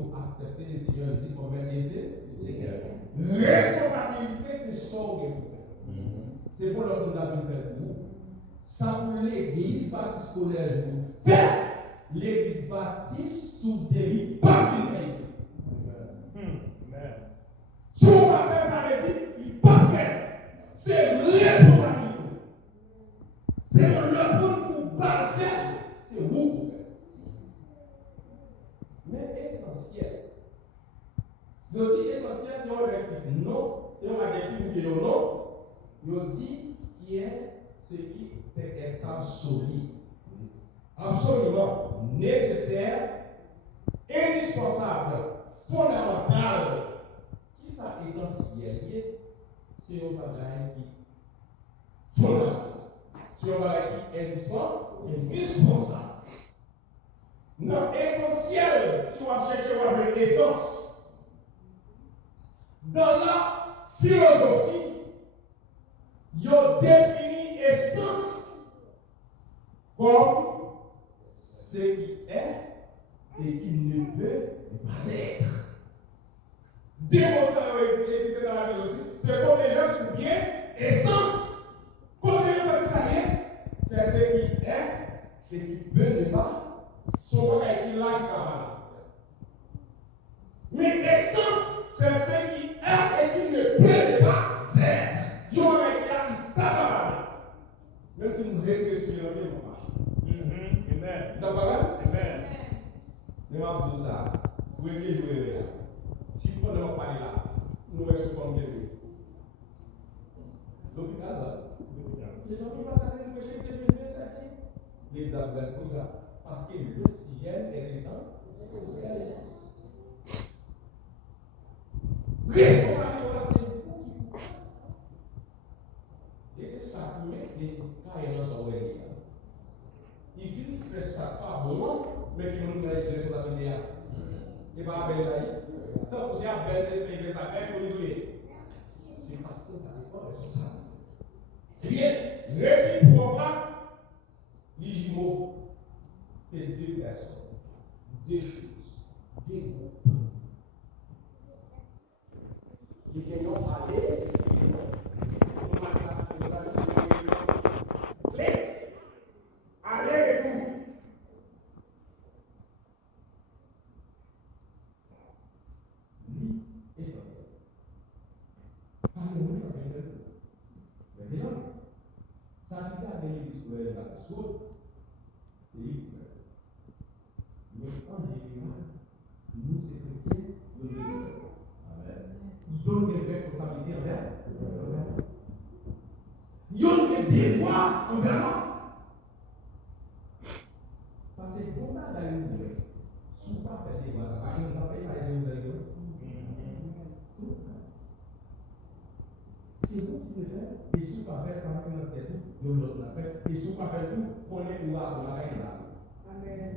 ont accepté le Seigneur, ils disent combien c'est responsabilité, c'est ça qu'on peut faire. C'est pour leur nous avons fait pour vous. Ça pour l'église baptiste collège, faire l'église baptiste sous des pas si on va faire ça, il ne pas faire. C'est responsabilité. C'est le monde pour ne pas le faire. C'est vous pour faire. Mais essentiel. Je dis essentiel, c'est un objectif non. C'est un adjectif ou non. Je dis qui est ce qui est absolu. Absolument nécessaire, indispensable, fondamental. Qui ça essentiel? C'est un bagage qui fondamental. C'est un bagage qui est indispensable. Non, essentiel, si on cherche une essence. Dans la philosophie, il définit essence comme ce qui est et qui ne peut pas être. Démonstration, c'est dans la philosophie, c'est comme les gens ou bien essence. Comme les gens qui savent, c'est ce qui est et qui peut ne pas. Souvent, il y a qui mais essence, c'est ce qui est et qui ne peut pas être. Il y a qui pas. Même si nous restons sur le vie, on marche. Amen. D'accord? Amen. Mais on dit ça. Vous voyez, si vous ne pas là, nous restons comme des l'hôpital là. Les gens qui passent à l'éducation, les adresses comme ça. Parce que l'oxygène est descend, c'est l'essence. Responsabilité, c'est vous qui. Et c'est ça qui met les cahiers dans son web. Il finit de faire ça pas bon, mais qui nous met les responsabilités. Et pas belle là. Tant que j'ai belle, c'est fait ça, mais pour nous c'est parce que tu n'es pas responsable. Eh bien, réciproquement, les jumeaux. C'est deux personnes, deux choses, deux groupes. Qui gagnent aller, aller et tout. Lui, essentiel. Parlez-moi avec elle. Maintenant, ça arrive à gagner du soleil là, c'est lui. Mais en général, nous, ces chrétiens, nous le disons. Ils donnent des responsabilités envers. Ils donnent des devoirs envers moi. Parce que pour pas d'aller où si vous ne faites pas des devoirs, ça va pas payer par exemple. C'est vous qui le faites, et si vous ne faites pas faire notre tête, de l'autre la fait, et si vous ne faites tout, prenez le droit de la reine là. Amen.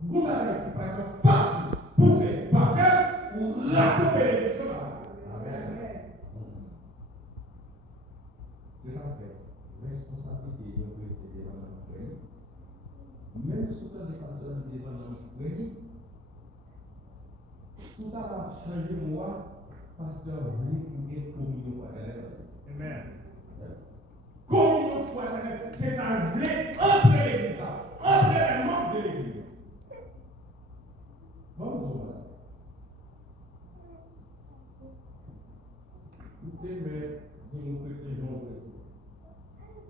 Vous avez par exemple facile pour faire, pas faire, ou la bénédiction là. Amen. C'est ça que fait. Responsabilité de l'autorité devant notre frère. Même si vous avez des personnes devant notre frère, si vous avez changé moi, pasteur, vous pouvez communier avec elle. Amen. Communion fraternelle, c'est ça, entre l'église, entre les membres de l'église. Bonjour. Écoutez, mais dis-nous que c'est bon.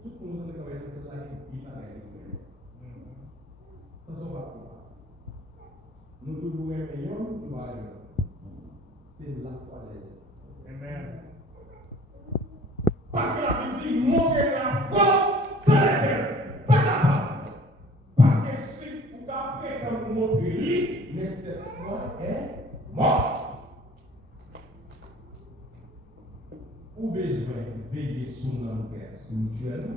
Tout le monde sait que c'est là qui vit avec l'église. Ça ne va pas. Nous toujours aimons, nous allons. C'est la foi des êtres. Amen. Parce que la Bible dit, montrer la foi sans réserve. Pas capable. Parce que si vous prétendez vous montrer, mais cette foi est morte. Ou besoin de veiller sur notre guerre spirituelle,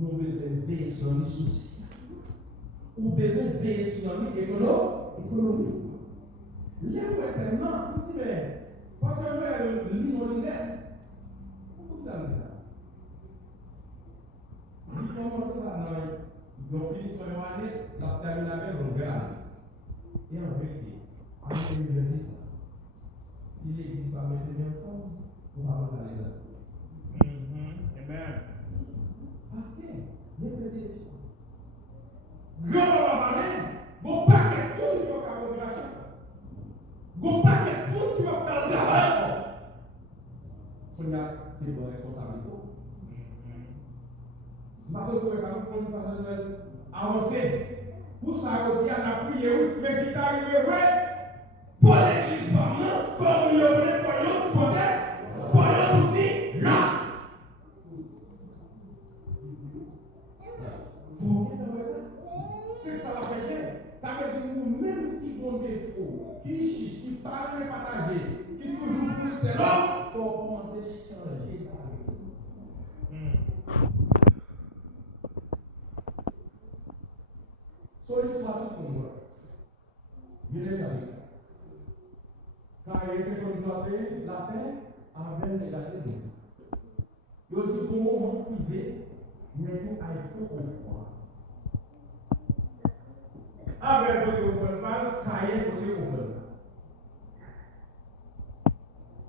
ou besoin de veiller sur les soucis, ou besoin de veiller sur notre économie. Là où est tellement, vous dites, mais, parce que l'immunité, pourquoi vous avez ça? Il commence ça dans le finissement de l'année, la termine avec le regard. Et en vérité, Gon paquet de monde qui va faire le travail. On a c'est bon responsabilité. Ma chose ça nous pose pas avancer. Pour ça on dit on a prié oui, mais si tu arrives vrai, pour l'église par nous, comme nous le voyons pour soutenir là. C'est ça la vérité. Ça veut dire nous-mêmes qui avons des défauts, qui chichent, qui parlent et partagent, qui toujours poussent l'homme, pour commencer à changer la vie. Sois histoire tout le monde. Je l'ai jamais. Quand il était planté, la terre avait dégagé de nous. Il dit pour un moment privé, mais tout a été au froid. Abel côté au fond mal, Caïn côté au fond.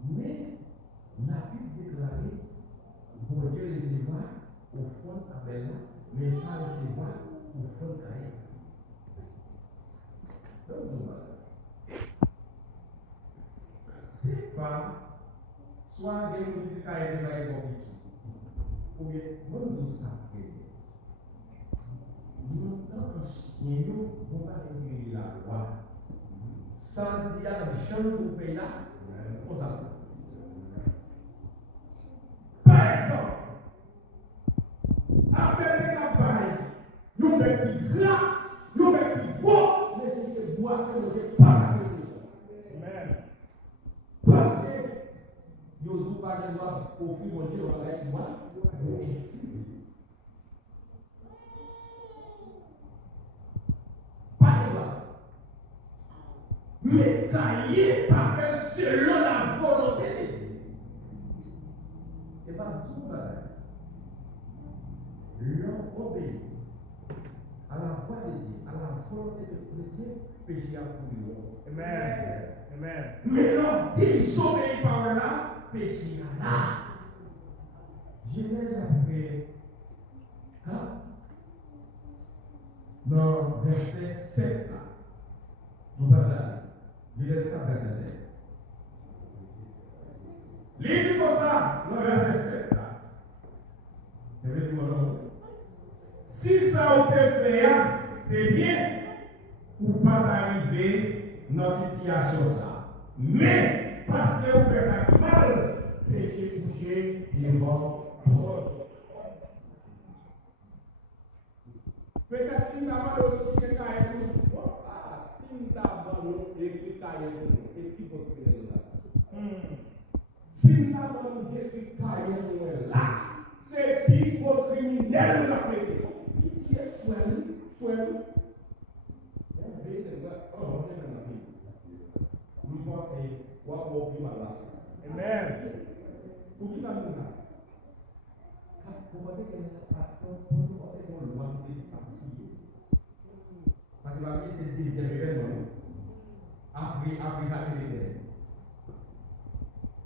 Mais la Bible déclaré, bon Dieu les éleva au fond Abel là, mais pas les éleva au fond Caïn. Donc, c'est pas soit des gens qui Caïn de la ou bien nous savons nous nous pas écrire la loi sans dire chambre au pays là on s'en par exemple après la baille nous mettons qui gras nous mettons qui beau mais c'est que bois que nous pas la amen parce que nous ne pas de loi au fil de Dieu on va être moi mais Caïn pas fait selon la volonté de Dieu. Et pas tout pareil. L'homme obéit à la voix de Dieu, à la volonté de Dieu, péché a pour lui. Amen. Amen. Mais l'homme désobéit par là, péché a là. Genèse après, dans verset 7 là, nous parlons là. Genèse 4, verset 7. Lisez comme ça, dans verset 7 là. Si ça vous fait, c'est bien pour ne pas arriver dans cette situation ça. Mais parce que vous faites ça mal, péché couché devant votre. Peut-être si nous avons aussi ce cas et nous, si nous avons écrit cas et puis votre si nous avons écrit cas et là, c'est puis votre criminel la fait. Pitié, fouet. Nous pensons, amen. Pour qui ça nous a? Parce que la vie c'est le deuxième événement. Après chaque événement.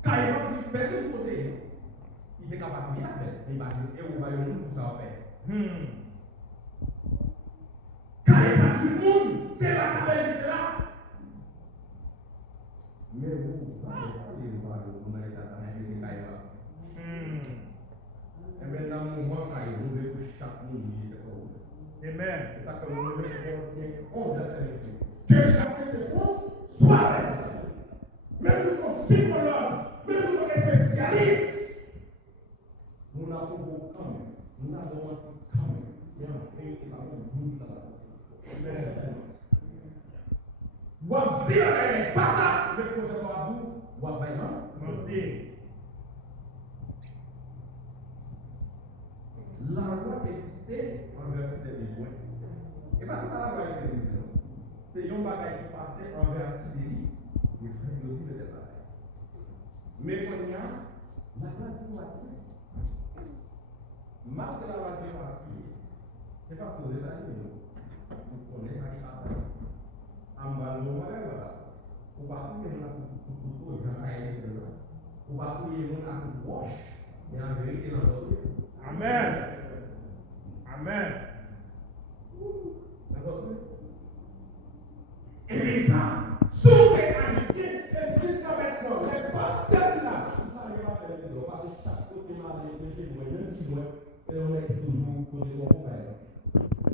Quand il va dire, personne ne pose, il est capable de faire. Il va dire, et on va y aller pour ça faire. Quand il va dire, c'est la cabelle là. Mais vous, on a été attendu, c'est Caïn. Et maintenant, nous voyons ça, il nous veut chaque monde. Amen. C'est ça que nous voulons faire. Que chacun se pose, soit responsable. Même si on psychologue, même si on est spécialiste, nous n'avons quand même, nous n'avons quand même, il y a un pays qui va nous dire là-bas. Ou dire pas ça, mais que ce soit à vous, ou à Baïman, la loi existait en vertu des besoins. Et pas que ça la loi existait. C'est un bagage qui passait en vertu des vies. Il faut nous dire des bagages. Mais quand il y a la loi qui va tirer. Malgré la loi qui va tirer, c'est parce que aux États-Unis, vous connaissez ça qui va tirer. En bas, nous, voilà.